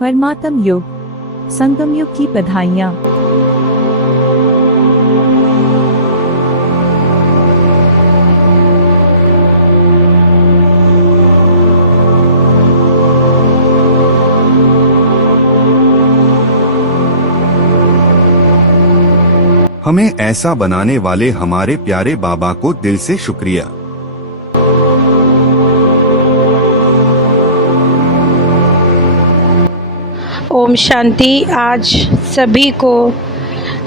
परमात्म युग, संगम युग की बधाइयाँ। हमें ऐसा बनाने वाले हमारे प्यारे बाबा को दिल से शुक्रिया। ओम शांति। आज सभी को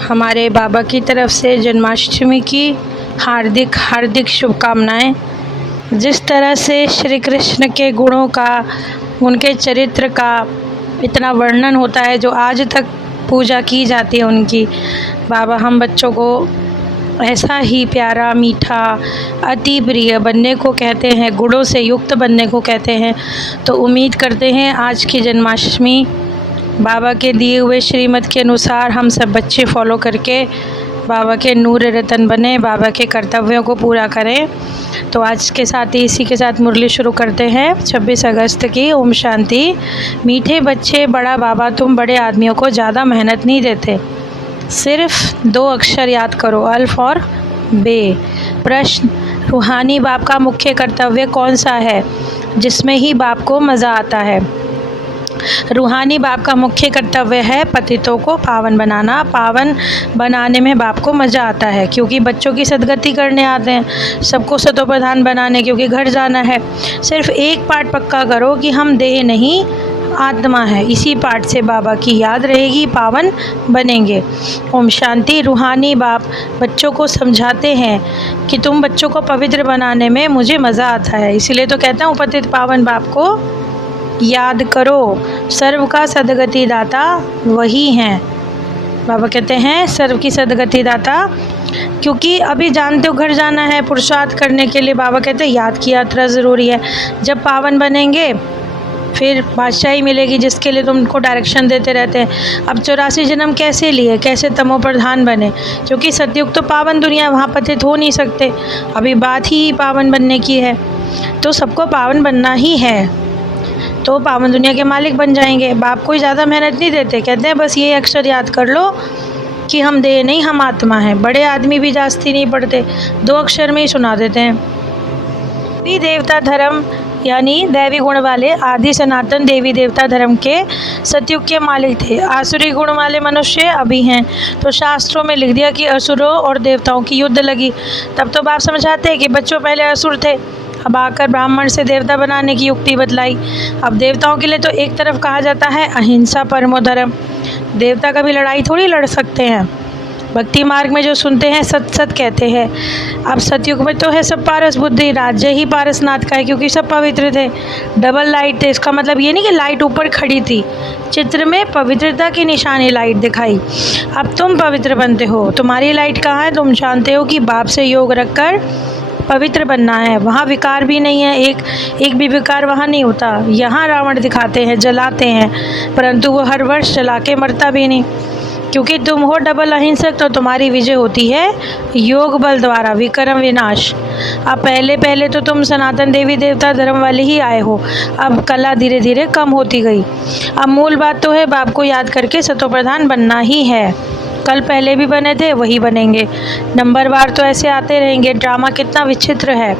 हमारे बाबा की तरफ से जन्माष्टमी की हार्दिक हार्दिक शुभकामनाएं। जिस तरह से श्री कृष्ण के गुणों का, उनके चरित्र का इतना वर्णन होता है, जो आज तक पूजा की जाती है उनकी, बाबा हम बच्चों को ऐसा ही प्यारा, मीठा, अति प्रिय बनने को कहते हैं, गुणों से युक्त बनने को कहते हैं। तो उम्मीद करते हैं आज की जन्माष्टमी बाबा के दिए हुए श्रीमत के अनुसार हम सब बच्चे फॉलो करके बाबा के नूर रतन बने, बाबा के कर्तव्यों को पूरा करें। तो आज के साथ ही इसी के साथ मुरली शुरू करते हैं 26 अगस्त की। ओम शांति। मीठे बच्चे, बड़ा बाबा तुम बड़े आदमियों को ज़्यादा मेहनत नहीं देते, सिर्फ 2 अक्षर याद करो, अल्फ और बे। प्रश्न, रूहानी बाप का मुख्य कर्तव्य कौन सा है जिसमें ही बाप को मज़ा आता है? रूहानी बाप का मुख्य कर्तव्य है पतितों को पावन बनाना। पावन बनाने में बाप को मज़ा आता है क्योंकि बच्चों की सदगति करने आते हैं, सबको सतोप्रधान बनाने, क्योंकि घर जाना है। सिर्फ एक पाठ पक्का करो कि हम देह नहीं आत्मा है, इसी पाठ से बाबा की याद रहेगी, पावन बनेंगे। ओम शांति। रूहानी बाप बच्चों को समझाते हैं कि तुम बच्चों को पवित्र बनाने में मुझे मज़ा आता है, इसीलिए तो कहता हूँ पतित पावन बाप को याद करो। सर्व का सदगति दाता वही हैं। बाबा कहते हैं सर्व की सदगति दाता, क्योंकि अभी जानते हो घर जाना है, पुरुषार्थ करने के लिए बाबा कहते हैं याद की यात्रा ज़रूरी है। जब पावन बनेंगे फिर बादशाही मिलेगी, जिसके लिए तुमको डायरेक्शन देते रहते हैं। अब 84 जन्म कैसे लिए, कैसे तमो प्रधान बने, क्योंकि सतयुग तो पावन दुनिया है, वहाँ पतित हो नहीं सकते। अभी बात ही पावन बनने की है, तो सबको पावन बनना ही है, तो पावन दुनिया के मालिक बन जाएंगे। बाप कोई ज़्यादा मेहनत नहीं देते, कहते हैं बस ये अक्षर याद कर लो कि हम देह नहीं, हम आत्मा हैं। बड़े आदमी भी जास्ती नहीं पढ़ते, 2 अक्षर में ही सुना देते हैं। देवी देवता धर्म यानी दैवी गुण वाले आदि सनातन देवी देवता धर्म के सतयुग के मालिक थे। आसुरी गुण वाले मनुष्य अभी हैं। तो शास्त्रों में लिख दिया कि असुरों और देवताओं की युद्ध लगी। तब तो बाप समझाते हैं कि बच्चों पहले असुर थे, अब आकर ब्राह्मण से देवता बनाने की युक्ति बतलाई। अब देवताओं के लिए तो एक तरफ कहा जाता है अहिंसा परमो धर्म, देवता कभी लड़ाई थोड़ी लड़ सकते हैं। भक्ति मार्ग में जो सुनते हैं सत सत कहते हैं। अब सतयुग में तो है सब पारस बुद्धि, राज्य ही पारसनाथ का है, क्योंकि सब पवित्र थे। डबल लाइट थे, इसका मतलब ये नहीं कि लाइट ऊपर खड़ी थी, चित्र में पवित्रता की निशानी लाइट दिखाई। अब तुम पवित्र बनते हो, तुम्हारी लाइट कहाँ है? तुम जानते हो कि बाप से योग रखकर पवित्र बनना है। वहाँ विकार भी नहीं है, एक भी विकार वहाँ नहीं होता। यहाँ रावण दिखाते हैं, जलाते हैं, परंतु वो हर वर्ष जला के मरता भी नहीं, क्योंकि तुम हो डबल अहिंसक। तो तुम्हारी विजय होती है योग बल द्वारा, विक्रम विनाश। अब पहले तो तुम सनातन देवी देवता धर्म वाले ही आए हो, अब कला धीरे धीरे कम होती गई। अब मूल बात तो है बाप को याद करके सतोप्रधान बनना ही है। कल पहले भी बने थे, वही बनेंगे। नंबरवार तो ऐसे आते रहेंगे। ड्रामा कितना विचित्र है,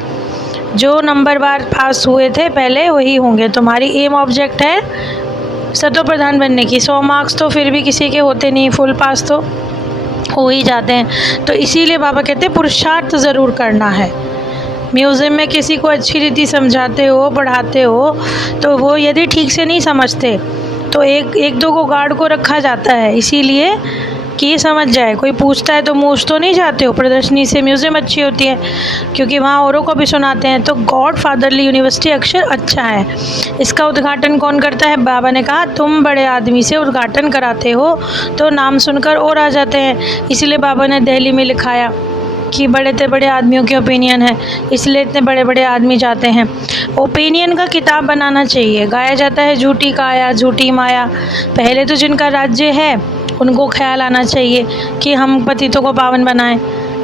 जो नंबरवार पास हुए थे पहले वही होंगे। तुम्हारी एम ऑब्जेक्ट है सतोप्रधान बनने की। 100 मार्क्स तो फिर भी किसी के होते नहीं, फुल पास तो हो ही जाते हैं। तो इसीलिए बाबा कहते हैं पुरुषार्थ ज़रूर करना है। म्यूज़ियम में किसी को अच्छी रीति समझाते हो, पढ़ाते हो, तो वो यदि ठीक से नहीं समझते तो एक 2 को गार्ड को रखा जाता है, इसीलिए कि ये समझ जाए। कोई पूछता है तो मूछ तो नहीं जाते हो। प्रदर्शनी से म्यूज़ियम अच्छी होती है, क्योंकि वहाँ औरों को भी सुनाते हैं। तो गॉड फादरली यूनिवर्सिटी अक्षर अच्छा है। इसका उद्घाटन कौन करता है? बाबा ने कहा तुम बड़े आदमी से उद्घाटन कराते हो, तो नाम सुनकर और आ जाते हैं। इसलिए बाबा ने दिल्ली में लिखाया कि बड़े से बड़े आदमियों के ओपिनियन है, इसलिए इतने बड़े बड़े आदमी जाते हैं। ओपिनियन का किताब बनाना चाहिए। गाया जाता है झूठी काया झूठी माया। पहले तो जिनका राज्य है उनको ख्याल आना चाहिए कि हम पतितों को पावन बनाएं,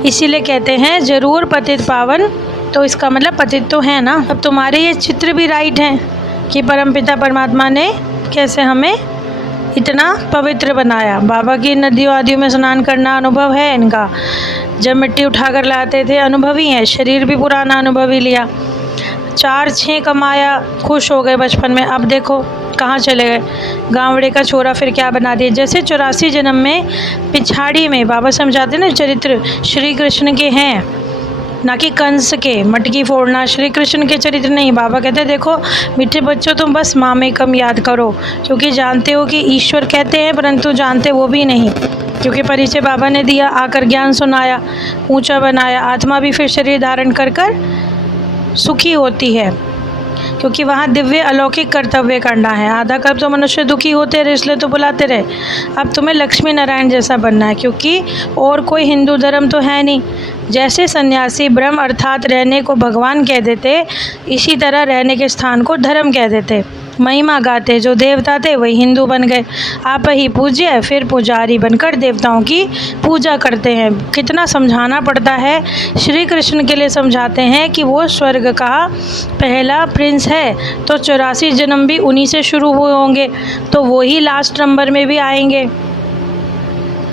इसीलिए कहते हैं ज़रूर पतित पावन। तो इसका मतलब पतित तो है ना। अब तुम्हारे ये चित्र भी राइट हैं कि परमपिता परमात्मा ने कैसे हमें इतना पवित्र बनाया। बाबा की नदियों आदियों में स्नान करना अनुभव है इनका। जब मिट्टी उठाकर लाते थे अनुभवी है। शरीर भी पुराना अनुभवी लिया। 4-6 कमाया, खुश हो गए बचपन में। अब देखो कहाँ चले गए। गाँवड़े का छोरा फिर क्या बना दिया। जैसे 84 जन्म में पिछाड़ी में बाबा समझाते ना चरित्र श्री कृष्ण के हैं, ना कि कंस के। मटकी फोड़ना श्री कृष्ण के चरित्र नहीं। बाबा कहते देखो मीठे बच्चों तुम बस माँ कम याद करो, क्योंकि जानते हो कि ईश्वर कहते हैं परंतु जानते वो भी नहीं। क्योंकि परिचय बाबा ने दिया, आकर ज्ञान सुनाया, ऊंचा बनाया। आत्मा भी फिर शरीर धारण कर कर सुखी होती है, क्योंकि वहाँ दिव्य अलौकिक कर्तव्य करना है। आधा कल्प तो मनुष्य दुखी होते रहे, इसलिए तो बुलाते रहे। अब तुम्हें लक्ष्मी नारायण जैसा बनना है, क्योंकि और कोई हिंदू धर्म तो है नहीं। जैसे सन्यासी ब्रह्म अर्थात रहने को भगवान कह देते, इसी तरह रहने के स्थान को धर्म कह देते। महिमा गाते जो देवता थे वही हिंदू बन गए। आप ही पूज्य फिर पुजारी बनकर देवताओं की पूजा करते हैं। कितना समझाना पड़ता है। श्री कृष्ण के लिए समझाते हैं कि वो स्वर्ग का पहला प्रिंस है, तो 84 जन्म भी उन्हीं से शुरू हुए होंगे, तो वही लास्ट नंबर में भी आएंगे।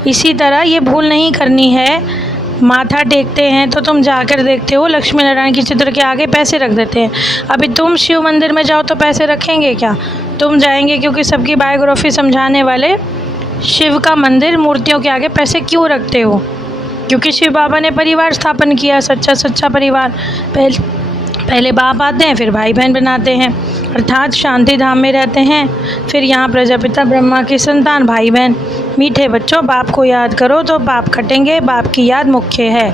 इसी तरह ये भूल नहीं करनी है। माथा टेकते हैं तो तुम जाकर देखते हो लक्ष्मी नारायण के चित्र के आगे पैसे रख देते हैं। अभी तुम शिव मंदिर में जाओ तो पैसे रखेंगे क्या? तुम जाएंगे क्योंकि सबकी बायोग्राफी समझाने वाले शिव का मंदिर मूर्तियों के आगे पैसे क्यों रखते हो? क्योंकि शिव बाबा ने परिवार स्थापन किया, सच्चा परिवार। पहले बाप आते हैं, फिर भाई बहन बनाते हैं, अर्थात शांति धाम में रहते हैं। फिर यहाँ प्रजापिता ब्रह्मा की संतान भाई बहन। मीठे बच्चों बाप को याद करो तो बाप खटेंगे। बाप की याद मुख्य है।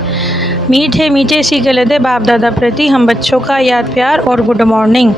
मीठे मीठे सीख लेते बाप दादा प्रति हम बच्चों का याद प्यार और गुड मॉर्निंग।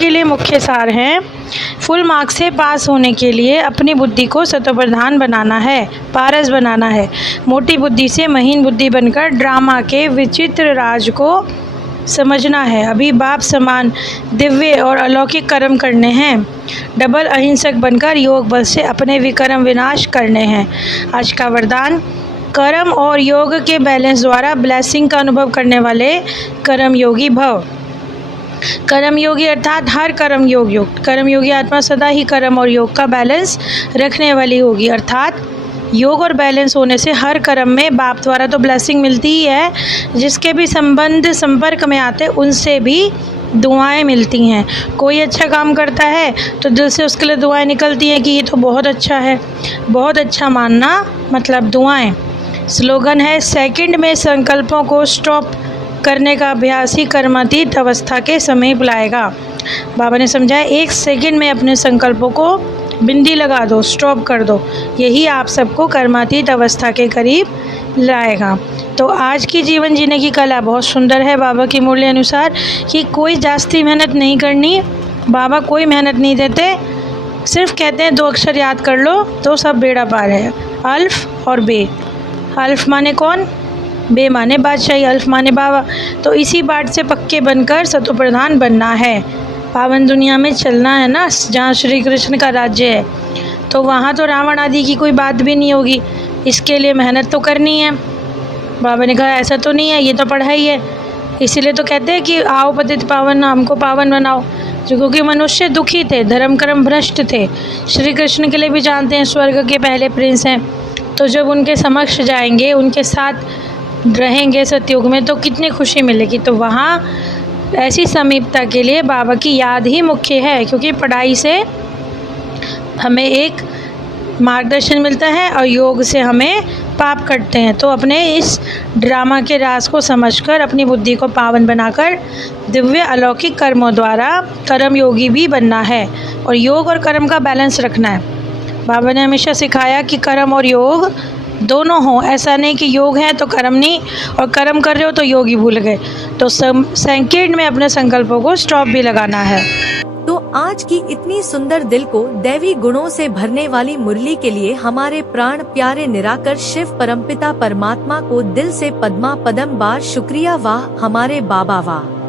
के लिए मुख्य सार हैं। फुल मार्क्स से पास होने के लिए अपनी बुद्धि को शतप्रधान बनाना है, पारस बनाना है। मोटी बुद्धि से महीन बुद्धि बनकर ड्रामा के विचित्र राज को समझना है। अभी बाप समान दिव्य और अलौकिक कर्म करने हैं। डबल अहिंसक बनकर योग बल से अपने विकर्म विनाश करने हैं। आज का वरदान, कर्म और योग के बैलेंस द्वारा ब्लेसिंग का अनुभव करने वाले कर्म योगी भव। कर्म योगी अर्थात हर कर्म योग युक्त। कर्म योगी आत्मा सदा ही कर्म और योग का बैलेंस रखने वाली होगी, अर्थात योग और बैलेंस होने से हर कर्म में बाप द्वारा तो ब्लेसिंग मिलती ही है, जिसके भी संपर्क में आते उनसे भी दुआएं मिलती हैं। कोई अच्छा काम करता है तो दिल से उसके लिए दुआएं निकलती हैं कि ये तो बहुत अच्छा है। बहुत अच्छा मानना मतलब दुआएं। स्लोगन है, सेकंड में संकल्पों को स्टॉप करने का अभ्यास ही कर्मातीत अवस्था के समीप लाएगा। बाबा ने समझाया, 1 सेकंड में अपने संकल्पों को बिंदी लगा दो, स्टॉप कर दो, यही आप सबको कर्मातीत अवस्था के करीब लाएगा। तो आज की जीवन जीने की कला बहुत सुंदर है बाबा की मूल्य अनुसार, कि कोई जास्ती मेहनत नहीं करनी। बाबा कोई मेहनत नहीं देते, सिर्फ कहते हैं 2 अक्षर याद कर लो तो सब बेड़ा पार है। अल्फ और बे। अल्फ माने कौन, बे माने बादशाही, अल्फ माने बाबा। तो इसी बात से पक्के बनकर शतप्रधान बनना है। पावन दुनिया में चलना है ना, जहाँ श्री कृष्ण का राज्य है, तो वहाँ तो रावण आदि की कोई बात भी नहीं होगी। इसके लिए मेहनत तो करनी है। बाबा ने कहा ऐसा तो नहीं है, ये तो पढ़ाई है। इसीलिए तो कहते हैं कि आओ पतित पावन, हमको पावन बनाओ। क्योंकि मनुष्य दुखी थे, धर्म कर्म भ्रष्ट थे। श्री कृष्ण के लिए भी जानते हैं स्वर्ग के पहले प्रिंस हैं, तो जब उनके समक्ष जाएंगे, उनके साथ रहेंगे सतयुग में, तो कितनी खुशी मिलेगी। तो वहाँ ऐसी समीपता के लिए बाबा की याद ही मुख्य है, क्योंकि पढ़ाई से हमें एक मार्गदर्शन मिलता है और योग से हमें पाप कटते हैं। तो अपने इस ड्रामा के राज को समझकर अपनी बुद्धि को पावन बनाकर दिव्य अलौकिक कर्मों द्वारा कर्म योगी भी बनना है और योग और कर्म का बैलेंस रखना है। बाबा ने हमेशा सिखाया कि कर्म और योग दोनों हों। ऐसा नहीं कि योग है तो कर्म नहीं, और कर्म कर रहे हो तो योग ही भूल गए। तो सेकंड में अपने संकल्पों को स्टॉप भी लगाना है। तो आज की इतनी सुंदर दिल को दैवी गुणों से भरने वाली मुरली के लिए हमारे प्राण प्यारे निराकर शिव परमपिता परमात्मा को दिल से पद्मा पदम बार शुक्रिया। वाह हमारे बाबा वाह।